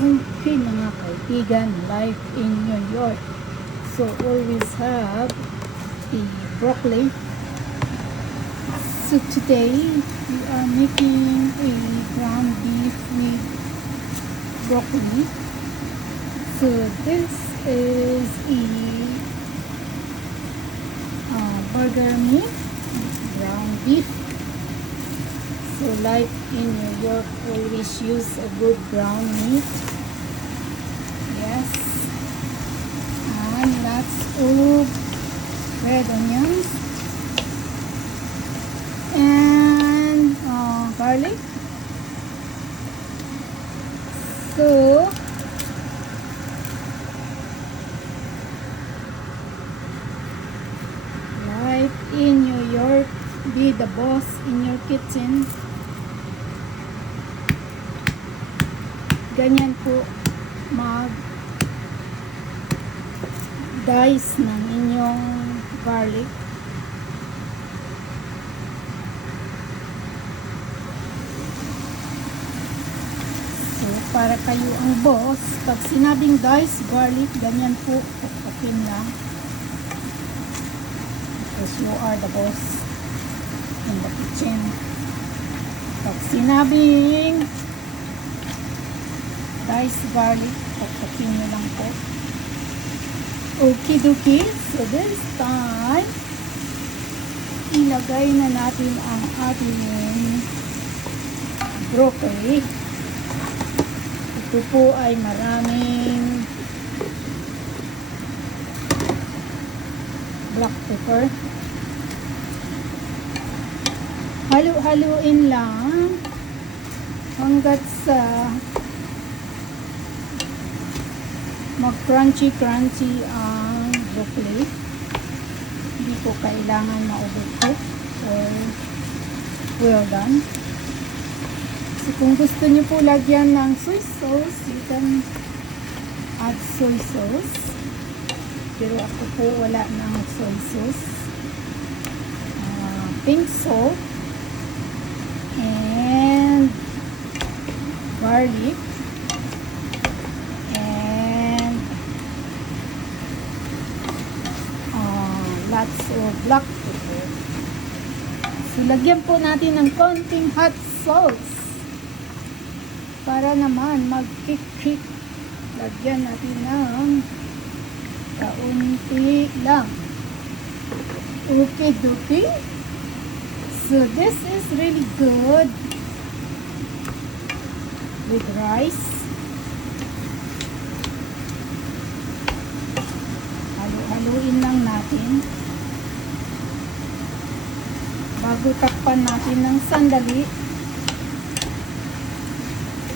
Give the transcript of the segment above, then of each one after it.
Okay mga kaibigan, life in New York. So always have the broccoli. So today we are making a ground beef with broccoli. So this is a burger meat, ground beef. So like in New York, always use a good ground meat. Yes. And lots of red onions. And garlic. So life in New York, be the boss in your kitchen. Ganyan po mag dice ng inyong garlic. So para kayo ang boss, pag sinabing dice garlic, ganyan po, pagpapin lang. Because you are the boss in the kitchen. Pag sinabing dice garlic, pagpapin nyo lang po. Okay dokie, so this time ilagay na natin ang ating broccoli. Ito po ay maraming black pepper. Halo-haloin lang hanggat sa mag-crunchy ang broccoli. Hindi po kailangan ma-overcook or well done. So kung gusto niyo po lagyan ng soy sauce, you can add soy sauce. Pero ako po wala ng soy sauce. Pink salt and garlic. Lots of black pepper. So, lagyan po natin ng konting hot sauce. Para naman mag-kick-kick. Lagyan natin ng kaunti lang. Okay, dokie. So, this is really good with rice. Halo-haloin lang natin. Bago takpan natin ng sandali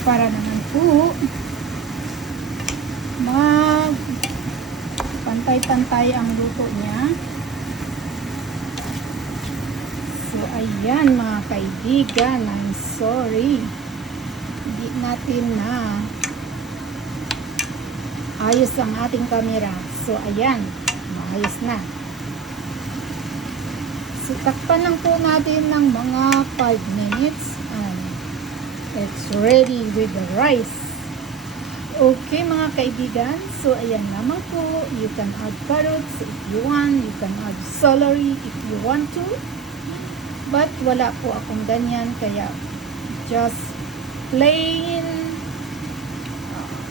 para naman po pantay-pantay ang luto niya. So ayan mga kaibigan, I'm sorry hindi natin na ayos ang ating camera. So ayan, maayos na. So, takpan lang po natin ng mga 5 minutes and it's ready with the rice. Okay mga kaibigan, so ayan naman po, you can add carrots if you want, you can add celery if you want to, but wala po akong ganyan, kaya just plain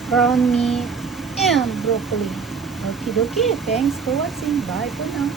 ground meat and broccoli. Okay, thanks for watching, bye for now.